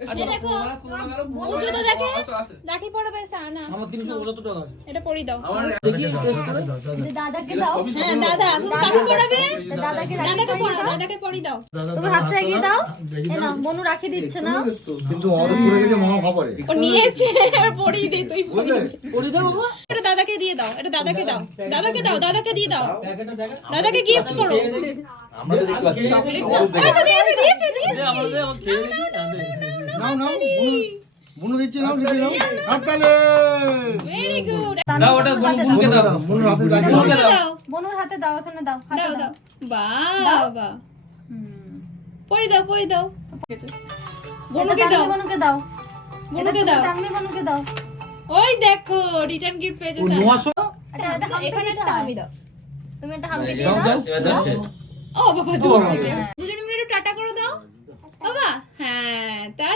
দেখো উচ্চতা দেখে রাখি পড়াবে সানা আমার 375 টাকা আছে। এটা পড়ি দাও দেখি দাদাকে দাও। হ্যাঁ দাদা কাকে পড়াবে দাদাকে দাদাকে পড়াও দাদাকে পড়ি দাও তুমি হাতটা এগিয়ে দাও। এই নাও, মনু রাখি দিচ্ছে না। কিন্তু অত পড়ে গেছে মামা খবরে। ও নিয়েছে আর পড়ি দে তুই পড়ি দে। পড়ি দাও বাবা। এটা দাদাকে দিয়ে দাও এটা দাদাকে দাও দাদাকে দাও দাদাকে দিয়ে দাও প্যাকেটটা দেখা। দাদাকে গিফট করো আমরা তো দেখতে পাচ্ছি। চকলেট দাও দিয়েছে দিয়েছে দে আমাদের আমার খেয়ে দেখি। নাও নাও বুনু দিচ্ছি নাও দিচ্ছি নাও হাততালি ভেরি গুড দাও ওটা বুনুকে দাও। বুনুর হাতে লাগিয়ে বুনুকে দাও। দাও মনুর হাতে দাও, এখানে দাও, হাতে দাও দাও। দাও বাবা পড়ি দাও বনুকে এটা দাও মনুকে দাও। বনুকে দাও টাঙ্গি মনুকে দাও। ওই দেখো রিটার্ন গিফট পেয়েছে ও সানা। নোয়াশো। এটা হাম্পি এখানে দিতে একটা হয়। আমি দাও তুমি একটা হাম্পি দিয়ে দাও, দাও। দাও। এবার যাচ্ছে। ও বাবা দুজনে মিলে একটু টাটা করে দাও বাবা হ্যাঁ টা